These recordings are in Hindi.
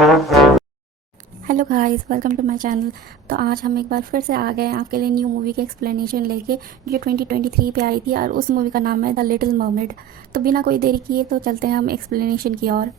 Hello guys, welcome to my channel. तो आज हम एक बार फिर से आ गए हैं आपके लिए न्यू मूवी की एक्सप्लेनेशन लेके, जो 2023 पे आई थी और उस मूवी का नाम है द लिटिल मर्मेड। तो बिना कोई देरी किए तो चलते हैं हम एक्सप्लेनेशन की ओर।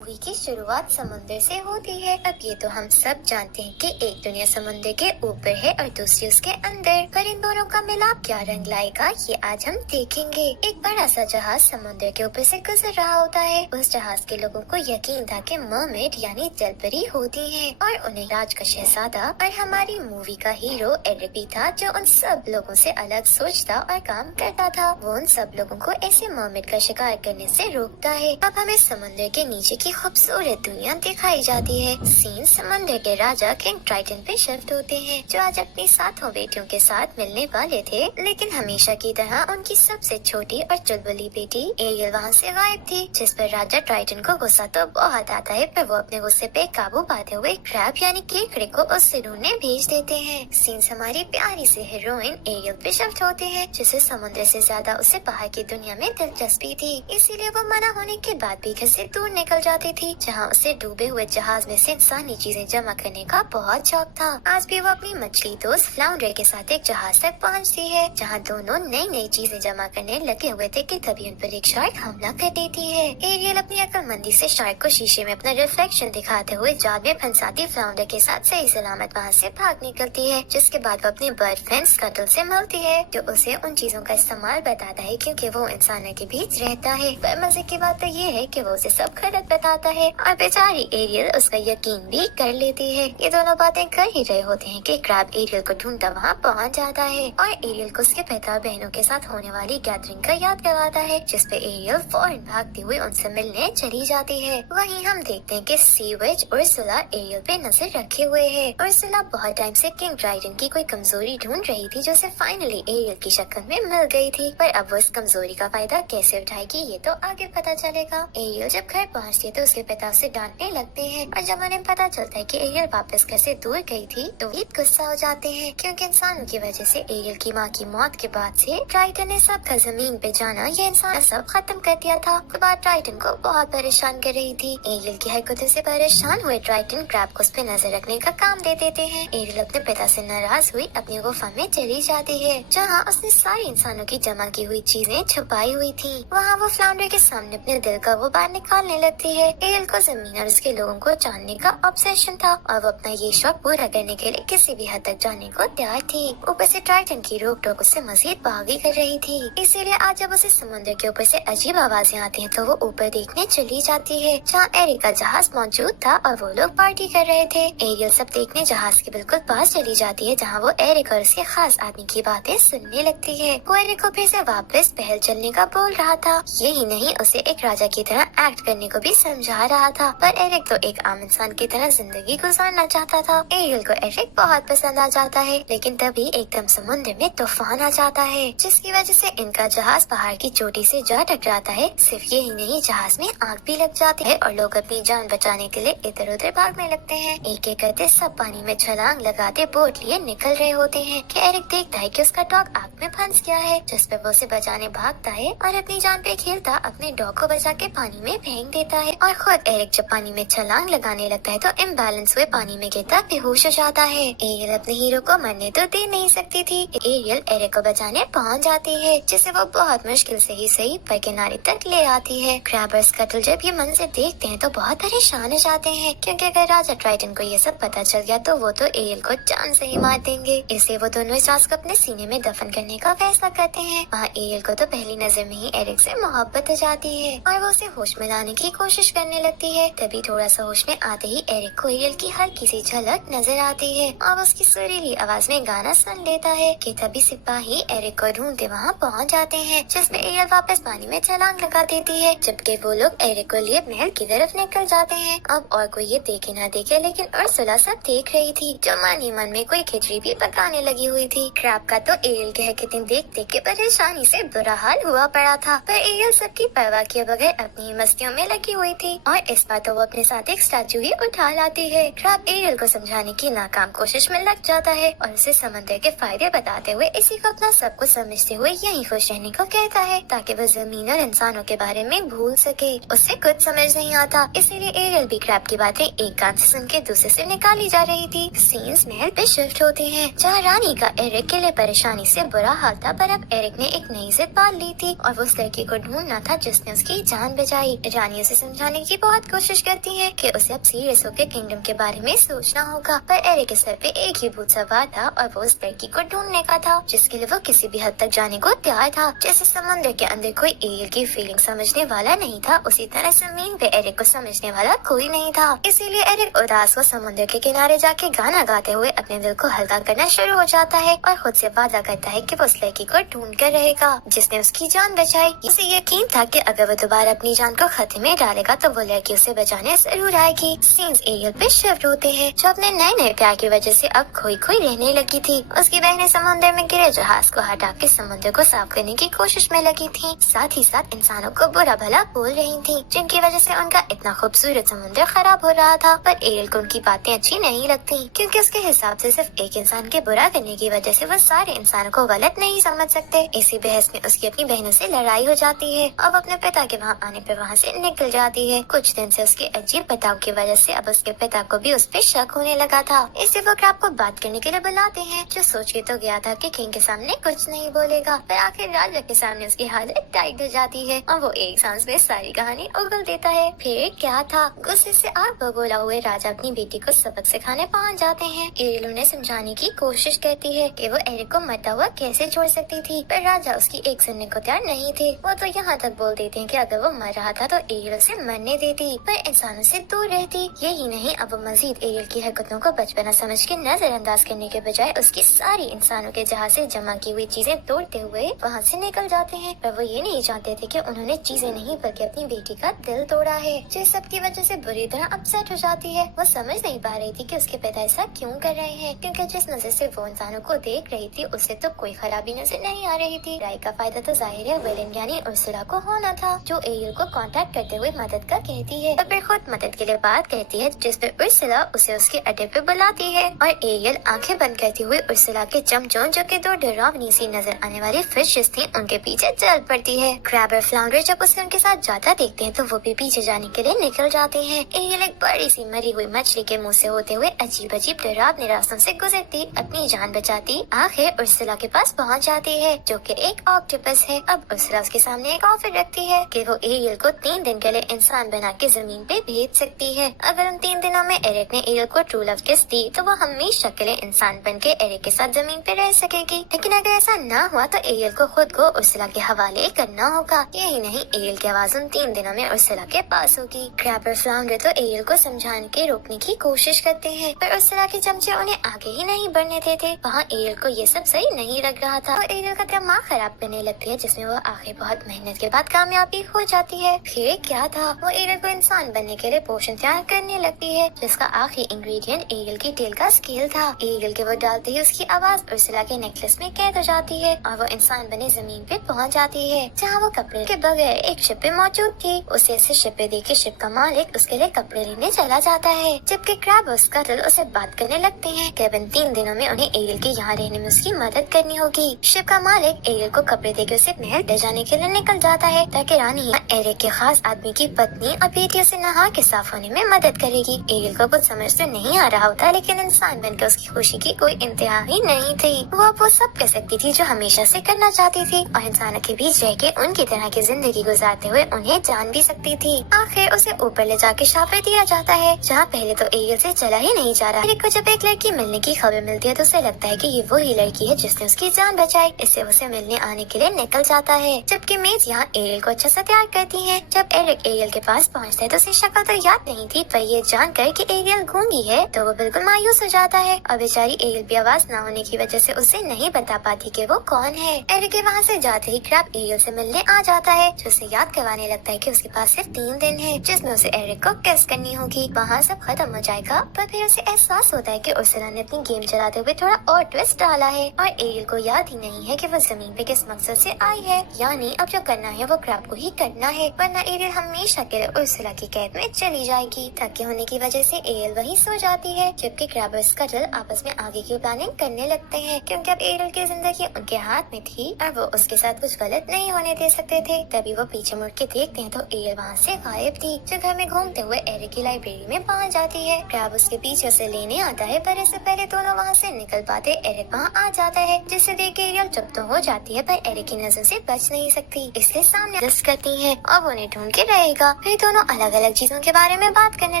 मूवी की शुरुआत समुद्र से होती है। अब ये तो हम सब जानते हैं कि एक दुनिया समुद्र के ऊपर है और दूसरी उसके अंदर, पर इन दोनों का मिलाप क्या रंग लाएगा ये आज हम देखेंगे। एक बड़ा सा जहाज समुद्र के ऊपर से गुजर रहा होता है। उस जहाज के लोगों को यकीन था कि मर्मेड यानी जलपरी होती है और उन्हें राज का शहजादा और हमारी मूवी का हीरो एरिक भी था, जो उन सब लोगों से अलग सोचता और काम करता था। वो उन सब लोगों को ऐसे मर्मेड का शिकार करने से रोकता है। अब हमें समुद्र के नीचे की खूबसूरत दुनिया दिखाई जाती है। सीन समंदर के राजा किंग ट्राइटन पे शिफ्ट होते हैं, जो आज अपनी सातों बेटियों के साथ मिलने वाले थे, लेकिन हमेशा की तरह उनकी सबसे छोटी और चुलबुली बेटी एरियल वहाँ से गायब थी। जिस पर राजा ट्राइटन को गुस्सा तो बहुत आता है, पर वो अपने गुस्से पे काबू पाते हुए क्रैब यानी केकड़े को उससे ढूंढने भेज देते हैं। सीन्स हमारी प्यारी से हीरोइन एरियल पे शिफ्ट होते हैं, जिसे समुद्र से ज्यादा उसे बाहर की दुनिया में दिलचस्पी थी, इसीलिए वो मना होने के बाद भी घर से दूर निकल जाती थी, जहाँ उसे डूबे हुए जहाज में से इंसानी चीजें जमा करने का बहुत शौक था। आज भी वो अपनी मछली दोस्त फ्लाउंडर के साथ एक जहाज तक पहुँचती है, जहाँ दोनों नई नई चीजें जमा करने लगे हुए थे कि तभी उन पर एक शार्क हमला कर देती है। एरियल अपनी अक्लमंदी से शार्क को शीशे में अपना रिफ्लेक्शन दिखाते हुए जाल में फंसाती फ्लाउंडर के साथ सही सलामत वहाँ से भाग निकलती है, जिसके बाद वो अपने बर्ड फ्रेंड स्कटल से मिलती है, जो उसे उन चीजों का इस्तेमाल बताता है क्योंकि वो इंसानों के बीच रहता है। पर मजे की बात तो ये है कि वो उसे सब गलत बताता है और बेचारी एरियल उसका यकीन भी कर लेती है। ये दोनों बातें कर ही रहे होते हैं कि क्रैब एरियल को ढूंढता वहाँ पहुँच जाता है और एरियल को उसके पिता बहनों के साथ होने वाली गैदरिंग का याद करवाता है, जिसपे एरियल फौरन भागती हुई उनसे मिलने चली जाती है। वहीं हम देखते हैं कि सी विच उर्सुला एरियल पे नजर रखे हुए है। उर्सुला बहुत टाइम से किंग ट्राइटन की कोई कमजोरी ढूंढ रही थी, जो उसे फाइनली एरियल की शक्ल में मिल गई थी, पर अब वो इस कमजोरी का फायदा कैसे उठाएगी ये तो आगे पता चलेगा। एरियल जब घर पहुँचती है तो उसके पिता उसे डांटने लगते हैं और जब उन्हें पता चलता है कि एरियल वापस घर से दूर गई थी तो भी गुस्सा हो जाते हैं, क्योंकि इंसानों की वजह से एरियल की माँ की मौत के बाद से ट्राइटन ने सबका जमीन पे जाना ये इंसान सब खत्म कर दिया था। वो बात ट्राइटन को बहुत परेशान कर रही थी। एरियल की हरकतों से परेशान हुए ट्राइटन क्रैब को उस पे नजर रखने का काम दे देते हैं। एरियल अपने पिता से नाराज हुई अपनी गुफा में चली जाती है, जहाँ उसने सारे इंसानों की जमा की हुई चीजें छुपाई हुई थी। वहाँ वो फ्लाउंडर के सामने अपने दिल का वो बाहर निकालने लगती है। एरियल को जमीन और उसके लोगों को जानने का ऑब्सेशन था और वो अपना ये शौक पूरा करने के लिए किसी भी हद तक जाने को तैयार थी। ऊपर से ट्राइटन की रोक टोक उससे मजीद भागी कर रही थी, इसीलिए आज जब उसे समुद्र के ऊपर से अजीब आवाजें आती हैं तो वो ऊपर देखने चली जाती है, जहाँ एरिक का जहाज मौजूद था और वो लोग पार्टी कर रहे थे। एरियल सब देखने जहाज के बिल्कुल पास चली जाती है, जहाँ वो एरिक और उसके खास आदमी की बातें सुनने लगती है। वो एरिक को फिर से वापस पहल चलने का बोल रहा था, यही नहीं उसे एक राजा की तरह एक्ट करने को भी समझा रहा था, पर एरिक तो एक आम इंसान की तरह जिंदगी गुजारना चाहता था। एरियल को एरिक बहुत पसंद आ जाता है, लेकिन तभी एकदम समुद्र में तूफान आ जाता है, जिसकी वजह से इनका जहाज पहाड़ की चोटी से जा टकराता है। सिर्फ यही नहीं, जहाज में आग भी लग जाती है और लोग अपनी जान बचाने के लिए इधर उधर भागने लगते हैं। एक एक करते सब पानी में छलांग लगाते बोट लिए निकल रहे होते हैं कि एरिक देखता है कि उसका डॉग आग में फंस गया है, जिस पर वो उसे बचाने भागता है और अपनी जान पे खेलता अपने डॉग को बचा के पानी में फेंक देता है। और खुद एरिक जब पानी में छलांग लगाने लगता है तो इम्बैलेंस हुए पानी में गिरता बेहोश हो जाता है। एरियल अपने हीरो को मरने तो दे नहीं सकती थी। एरियल एरिक को बचाने पहुंच जाती है, जिसे वो बहुत मुश्किल से ही सही पर किनारे तक ले आती है। क्रैब और स्कटल जब ये मंजर देखते हैं तो बहुत परेशान हो जाते हैं, क्योंकि अगर राजा ट्राइटन को ये सब पता चल गया तो वो तो एरियल को जान से ही मार देंगे। इसलिए वो दोनों इस राज को अपने सीने में दफन करने का फैसला करते हैं। वहाँ एरियल को तो पहली नजर में ही एरिक से मोहब्बत हो जाती है और वो उसे होश में लाने की कोशिश करने लगती है। तभी थोड़ा सा होश में आते ही एरिक को एरियल की हल्की सी झलक नजर आती है और उसकी सुरीली आवाज में गाना सुन लेता है कि तभी सिपाही एरिक को ढूंढते वहाँ पहुँच जाते हैं, जिसमें एरियल वापस पानी में छलांग लगा देती है, जबकि वो लोग एरिक को लिए महल की तरफ निकल जाते हैं। अब और कोई ये देखे ना देखे, लेकिन उर्सुला सब देख रही थी, जो मन ही मन में कोई खिचड़ी भी पकाने लगी हुई थी। क्रैब का तो एरियल की हरकतें देख देख के परेशानी से बुरा हाल हुआ पड़ा था, पर एरियल सबकी परवाह किए बगैर अपनी मस्तियों में लगी हुई थी और इस बार तो वो अपने साथ एक स्टैचू ही उठा लाती है। क्रैब एरियल को समझाने की नाकाम कोशिश में लग जाता है और उसे समंदर के फायदे बताते हुए इसी को अपना सब कुछ समझते हुए यहीं खुश रहने को कहता है ताकि वो जमीन और इंसानों के बारे में भूल सके। उससे कुछ समझ नहीं आता, इसीलिए एरियल भी क्रैब की बातें एक कान से सुन के दूसरे से निकाली जा रही थी। सीन्स महल पे शिफ्ट होते हैं जहाँ रानी का एरिक के लिए परेशानी से बुरा हाल था, पर अब एरिक ने एक नई जिद पाल ली थी और वो उस लड़की को ढूंढना था जिसने उसकी जान बचाई। रानी उसे समझाने की बहुत कोशिश करती है कि उसे अब सीरियस होकर किंगडम के बारे में सोचना होगा, पर एरिक के सर पे एक ही भूत सवार था और वो उस लड़की को ढूंढने का था जिसके लिए वो किसी भी हद तक जाने को तैयार था। जैसे समंदर के अंदर कोई एरियल की फीलिंग समझने वाला नहीं था, उसी तरह जमीन पे एरिक को समझने वाला कोई नहीं था। इसीलिए एरिक उदास व समुद्र के किनारे जाके गाना गाते हुए अपने दिल को हल्का करना शुरू हो जाता है और खुद से वादा करता है कि वो उस लड़की को ढूंढ कर रहेगा जिसने उसकी जान बचाई। उसे यकीन था कि अगर वो दोबारा अपनी जान को खतरे में डालेगा तो वो लड़की उसे बचाने जरूर आएगी। सीन्स एरियल पे शिफ्ट होते हैं जो अपने नए नए प्यार की वजह से अब खोई खोई रहने लगी थी। उसकी बहनें समुद्र में गिरे जहाज को हटा के समुद्र को साफ करने की कोशिश में लगी थी, साथ ही साथ इंसानों को बुरा भला बोल रही थी जिनकी वजह से उनका इतना खूबसूरत समुद्र खराब हो रहा था। पर एरियल को उनकी बातें अच्छी नहीं लगती क्योंकि उसके हिसाब से सिर्फ एक इंसान के बुरा करने की वजह से वो सारे इंसानों को गलत नहीं समझ सकते। इसी बहस में उसकी अपनी बहनों से लड़ाई हो जाती है। अब अपने पिता के वहाँ आने पर वहाँ से निकल जाती है। कुछ दिन से उसके अजीब बर्ताव की वजह से अब उसके पिता को भी उस पर शक होने लगा था। इससे वो क्रैब को बात करने के लिए बुलाते हैं जो सोच के तो गया था कि किंग के सामने कुछ नहीं बोलेगा, पर आखिर राजा के सामने उसकी हालत टाइट हो जाती है और वो एक सांस में सारी कहानी उगल देता है। फिर क्या था, गुस्से से आग बबूला हुए राजा अपनी बेटी को सबक सिखाने पहुँच जाते हैं। एरियल उन्हें समझाने की कोशिश करती है कि वो एरिक को मरता हुआ कैसे छोड़ सकती थी, पर राजा उसकी एक सुनने को तैयार नहीं थे। वो तो यहाँ तक बोल देते हैं कि अगर वो मर रहा था तो एरियल उसे मरने देती, पर इंसानों से दूर रहती। यही नहीं, अब वो मजीद एरियल की हरकतों को बचपना समझ के नजरअंदाज करने के बजाय उसकी सारी इंसानों के जहाज से जमा की हुई चीजें तोड़ते हुए वहाँ से निकल जाते हैं। पर वो ये नहीं जानते थे कि उन्होंने चीजें नहीं बल्कि अपनी बेटी का दिल तोड़ा है, जो सब की वजह से बुरी तरह अपसेट हो जाती है। वो समझ नहीं पा रही थी कि उसके पिता ऐसा क्यों कर रहे हैं, क्योंकि जिस नजर से वो इंसानों को देख रही थी उससे तो कोई खराबी नजर नहीं आ रही थी। राय का फायदा तो जाहिर है विलेन यानी उर्सुला को होना था, जो एरियल को कांटेक्ट करते हुए मदद का कहती है और फिर खुद मदद के लिए बात कहती है, जिस पर उर्सुला उसे उसके अड्डे पे बुलाती है और एरियल आंखें बंद करती हुए उर्सुला के चमचों जो कि दो डरावनी सी नजर आने वाली फिशेस थी उनके पीछे चल पड़ती है। क्रैब और फ्लाउंडर जब उसे उनके साथ जाता देखते हैं तो वो भी पीछे जाने के लिए निकल जाते हैं। एरियल एक बड़ी सी मरी हुई मछली के मुंह से होते हुए अजीब अजीब डरावने रास्तों से गुजरती अपनी जान बचाती आखिर उर्सुला के पास पहुंच जाती है, जो कि एक ऑक्टोपस है। अब उर्सुला उसके सामने एक ऑफर रखती है कि वो एरियल को 3 दिन के लिए इंसान बना के जमीन पे भेज सकती है। अगर उन 3 दिनों में एरिक ने एरियल को ट्रू लव किस दी तो वो हमेशा के लिए इंसान बन के एरिक के साथ जमीन पे रह सकेगी। लेकिन अगर ऐसा ना हुआ तो एरियल को खुद को उर्सुला के हवाले करना होगा। यही नहीं, एरियल की आवाज उन 3 दिनों में उर्सुला के पास होगी। क्रैब और फ्लाउंडर तो एरियल को समझाने के रोकने की कोशिश करते हैं, पर उर्सुला के चमचे उन्हें आगे ही नहीं बढ़ने देते। वहाँ एरियल को ये सब सही नहीं लग रहा था और एरियल का दिमाग खराब करने लगती है, जिसमें वो आखिर बहुत मेहनत के बाद कामयाबी हो जाती है। फिर क्या था, वो एरियल को इंसान बनने के लिए पोषण तैयार करने लगती है, जिसका आखिरी इंग्रेडिएंट एरियल की टेल का स्केल था। एरियल के वो डालते ही उसकी आवाज उर्सुला के नेकलेस में कैद हो जाती है और वो इंसान बने जमीन पे पहुंच जाती है, जहाँ वो कपड़े के बगैर एक शिप पे मौजूद थी। उसे ऐसे शिप पे देख के शिप का मालिक उसके लिए कपड़े लेने चला जाता है, जबकि क्रैब और स्कटल उसे बात करने लगते हैं कि अब इन 3 दिनों में उन्हें एरियल के यहाँ रहने में उसकी मदद करनी होगी। शिप का मालिक एरियल को कपड़े देके उसे महल ले जाने के लिए निकल जाता है, ताकि रानी एरियल के खास आदमी की पत्नी और बेटियों से नहा के साफ होने में मदद करेगी। एरियल को कुछ समझ तो नहीं आ रहा होता, लेकिन इंसान बनकर उसकी खुशी की कोई इंतहा ही नहीं थी। वो सब कर सकती थी जो हमेशा से करना चाहती थी और इंसानों के बीच रह के उनकी तरह की जिंदगी गुजारते हुए उन्हें जान भी सकती थी। आखिर उसे ऊपर ले जाके शाफे दिया जाता है, जहाँ पहले तो एरियल से चला ही नहीं जा रहा। एरिक को जब एक लड़की मिलने की खबर मिलती है तो उसे लगता है कि ये वही लड़की है जिसने उसकी जान बचाई। इससे उसे मिलने आने के लिए निकल जाता है, जबकि मेज यहाँ एरियल को अच्छा सा तैयार करती है। जब एरिक एरियल के पास पहुँचता है तो उसे शक्ल तो याद नहीं थी, पर ये जानकर कि एरियल गूंगी है तो वो बिल्कुल मायूस हो जाता है और बेचारी एरियल भी आवाज न होने की वजह से उसे नहीं बता पाती कि वो कौन है। एरिक के वहाँ से जाते ही क्रैब एरियल से मिलने आ जाता है, जो उसे याद करवाने लगता है कि उसके पास सिर्फ 3 दिन है जिसमें उसे एरिक को किस करनी होगी। वहाँ सब खत्म हो जाएगा, पर फिर उसे एहसास होता है कि उर्सुला ने अपनी गेम चलाते हुए थोड़ा और ट्विस्ट डाला है और एरियल को याद ही नहीं है कि वो जमीन पे किस मकसद से आई है। यानी अब जो करना है वो क्रैब को ही करना है, वरना एरियल हमेशा के लिए उर्सुला की कैद में चली जाएगी। थके होने की वजह से एरियल वहीं सो जाती है, जबकि क्रैब और स्कटल आपस में आगे की प्लानिंग करने लगते हैं, क्योंकि अब एरियल की जिंदगी उनके हाथ में थी और वो उसके साथ कुछ गलत नहीं होने दे सकते थे। तभी वो पीछे मुड़ के देखते हैं तो एरियल वहाँ से गायब थी, जो घर में घूमते हुए एरिक की लाइब्रेरी में पहुँच जाती है। क्रैब उसके पीछे से लेने आता है, पर इससे पहले दोनों वहाँ से निकल पाते एरिक वहाँ आ जाता है, जिससे देख के एरियल चुप तो हो जाती है, पर एरिक की नजर से बच नहीं सकती, इसलिए सामने दस्त करती है और वो उन्हें ढूंढ के रहेगा। फिर दोनों अलग अलग चीजों के बारे में बात करने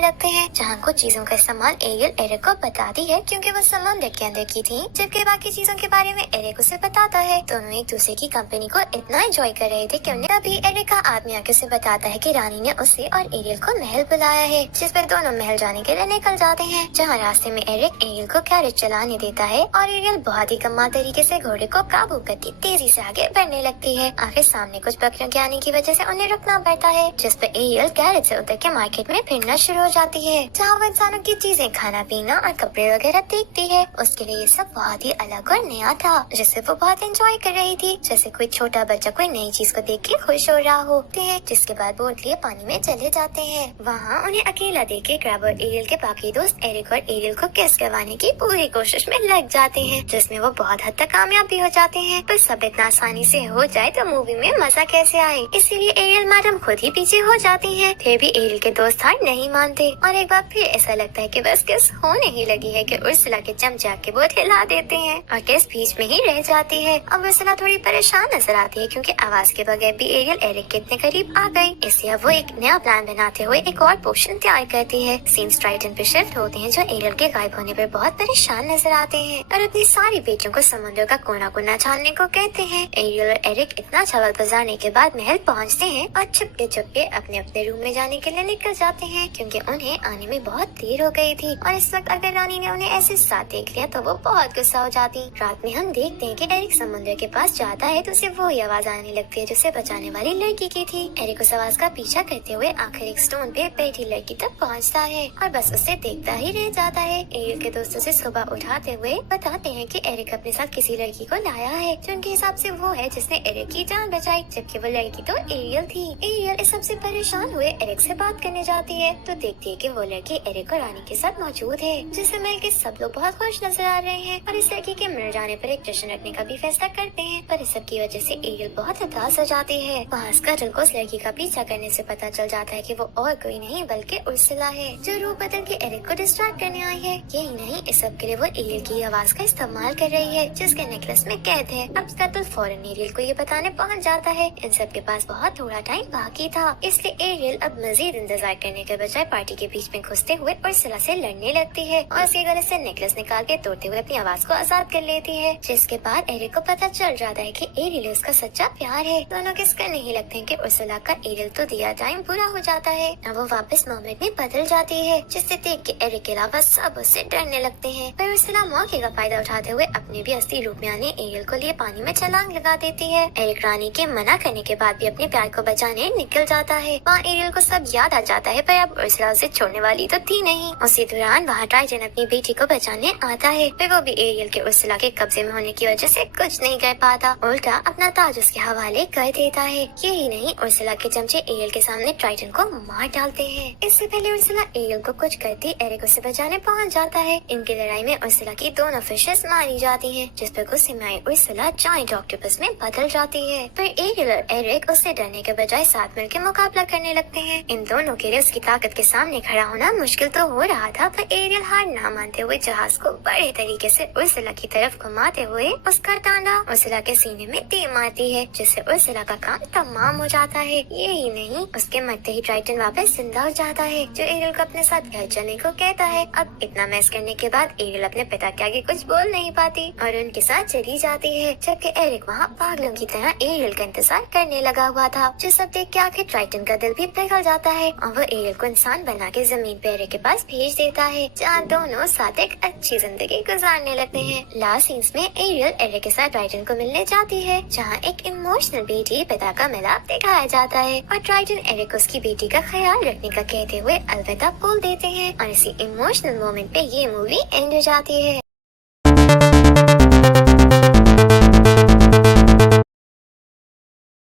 लगते हैं, जहाँ कुछ चीजों का इस्तेमाल एरियल एरिक को बताती है क्योंकि वो समुद्र के अंदर की थी, जबकि बाकी चीजों के बारे में एरिक उसे बताता है। दोनों एक दूसरे की कंपनी को इतना एंजॉय कर रहे थे कि उन्हें तभी एरिक का आदमी आके उसे बताता है कि रानी ने उसे और एरियल को महल बुलाया है, जिस पर दोनों महल जाने के लिए निकल जाते हैं, जहाँ रास्ते में एरिक एरियल को कैरेट चलाने देता है और एरियल बहुत ही कमाल तरीके से घोड़े को काबू करके तेजी से आगे बढ़ने लगती है। आखिर सामने कुछ बकरियों के आने की वजह से उन्हें रुकना पड़ता है, जिस पर एरियल कैरेट से उतर के मार्केट में फिरना शुरू हो जाती है, जहाँ वो इंसानों की चीजें, खाना पीना और कपड़े वगैरह देखती है। उसके लिए ये सब बहुत ही अलग और नया था, जिससे वो बहुत एंजॉय कर रही थी, जैसे कोई छोटा बच्चा कोई नई चीज को देख के खुश हो रहा होते हैं। जिसके बाद बोट लिए पानी में चले जाते हैं। वहाँ उन्हें अकेला देख के क्रैब और एरियल के बाकी दोस्त एरिक और एरियल को किस करवाने की पूरी कोशिश में लग जाते हैं, जिसमें वो बहुत हद तक कामयाब भी हो जाते हैं। पर सब इतना आसानी से हो जाए तो मूवी में मजा कैसे आए, इसीलिए एरियल मैडम खुद ही पीछे हो जाती है। फिर भी एरियल के दोस्त हार नहीं मानते और एक बार फिर ऐसा लगता है कि बस किस होने ही लगी है कि उर्सुला के चमचे के बोट हिला देते हैं और किस बीच में ही रह जाती है। अब उर्सुला थोड़ी परेशान नजर आती है, क्योंकि आवाज के बगैर भी एरियल एरिक के इतने करीब आ गई। इसलिए वो एक नया प्लान बनाते हुए एक और पोशन तैयार करती है। सीन्स ट्राइटन पे शिफ्ट होते हैं, जो एरियल के गायब होने पर बहुत परेशान नजर आते हैं और अपनी सारी बेटियों को समुद्र का कोना कोना छानने को कहते हैं। एरियल और एरिक इतना चावल गुजारने के बाद महल पहुँचते हैं और चुपके अपने अपने रूम में जाने के लिए निकल जाते हैं, क्योंकि उन्हें आने में बहुत देर हो गई थी। और इस वक्त अगर रानी ने उन्हें ऐसे साथ देख लिया तो वो बहुत गुस्सा हो जाती। रात में हम देखते हैं कि एरिक समुद्र के पास जाता है तो उसे वही आवाज आने लगती है, जिसे बचाने वाली लड़की की थी। एरिक उस आवाज का पीछा करते हुए आखिर एक स्टोन पे बैठी लड़की तक पहुंचता है और बस उसे देखता ही रह जाता है। एरिक के दोस्तों से सुबह उठाते हुए बताते हैं कि एरिक अपने साथ किसी लड़की को लाया है, जो उनके हिसाब से वो है जिसने एरिक की जान बचाई, जबकि वो लड़की तो एरियल थी। एरियल इस सबसे परेशान हुए एरिक से बात करने जाती है तो देखती है कि वो लड़की एरिक और रानी के साथ मौजूद है, जिसे मिलकर सब लोग बहुत खुश नजर आ रहे हैं और इस लड़की के मिल जाने पर एक जश्न रखने का भी फैसला करते हैं। पर इस सब की वजह से एरियल बहुत उदास हो जाती है। वहाँ स्कटल को उस लड़की का पीछा करने से पता चल जाता है कि वो और कोई नहीं बल्कि उर्सुला है, जो रूप बदल के एरिक को डिस्ट्रैक्ट करने आई है। यही नहीं, इस सब के लिए वो एरियल की आवाज का इस्तेमाल कर रही है, जिसके नेकलेस में कैद है। अब स्कटल फौरन एरियल को ये बताने पहुँच जाता है। इन सब के पास बहुत थोड़ा टाइम बाकी था, इसलिए एरियल अब मजीद इंतजार करने के बजाय पार्टी के बीच में घुसते हुए उर्सुला से लड़ने लगती है और उसके गले से नेकलेस निकाल के तोड़ते हुए अपनी आवाज को आजाद कर लेती है। जिसके बाद एरिक को पता चल जाता है कि एरियल उसका सच्चा प्यार है। दोनों किस करने ही लगते हैं कि उर्सुला का एरियल तो दिया टाइम पूरा हो जाता है। अब वो वापस मोमेंट में बदल जाती है, जिससे देख के एरिक के अलावा सब उससे डरने लगते हैं। पर उर्सुला मौके का फायदा उठाते हुए अपने भी असली रूप में आने एरियल को लिए पानी में छलांग लगा देती है। एरिक रानी के मना करने के बाद भी अपने प्यार को बचाने निकल जाता है। वहाँ एरियल को सब याद आ जाता है, पर अब उर्सुला उसे छोड़ने वाली तो थी नहीं। उसी दौरान वहाँ ट्राइटन अपनी बेटी को बचाने आता है, पर वो भी एरियल के उर्सुला के कब्जे में होने की वजह से कुछ नहीं कर पाता, उल्टा अपना ताज उसके हवाले कर देता है। यही नहीं, उर्सुला के चमचे एरियल के सामने ट्राइटन को मार डालते हैं। इससे पहले उर्सुला एरियल को कुछ करती एरिक उसे बचाने पहुँच जाता है। इनकी लड़ाई में उर्सुला की दोनों फिशेस मारी जाती है, जिस पर गुस्से में आई उर्सुला जायंट ऑक्टोपस में बदल जाती है। पर एरियल और एरिक उससे डरने के बजाय साथ मिलकर मुकाबला करने लगते हैं। इन दोनों के लिए उसकी ताकत के सामने खड़ा होना मुश्किल तो हो रहा था, पर एरियल हार ना मानते हुए जहाज को बड़े तरीके से उर्सुला की तरफ घुमाते हुए उसका टांडा उर्सुला के सीने में दे मारती है, जिससे उर्सुला का काम तमाम हो जाता है। यही नहीं, उसके मरते ही ट्राइटन वापस जिंदा हो जाता है, जो एरियल को अपने साथ घर चलने को कहता है। अब इतना मैस करने के बाद एरियल अपने पिता के आगे कुछ बोल नहीं पाती और उनके साथ चली जाती है, जबकि एरिक वहाँ पागलों की तरह एरियल का इंतजार करने लगा हुआ था। जो सब देख के आखिर ट्राइटन का दिल भी पिघल जाता है और वो एरियल को इंसान बना के जमीन पे एरिक के पास भेज देता है, जहाँ दोनों साथ एक अच्छी जिंदगी गुजारने लगते हैं। लास्ट सीन्स में एरियल एरिक के साथ ट्राइटन को मिलने जाती है, जहाँ एक इमोशनल बेटी पिता का मिलाप दिखाया जाता है और ट्राइटन एरिक को उसकी बेटी का ख्याल रखने का कहते हुए अलविदा बोल देते हैं और इसी इमोशनल मोमेंट पे ये मूवी एंड हो जाती है।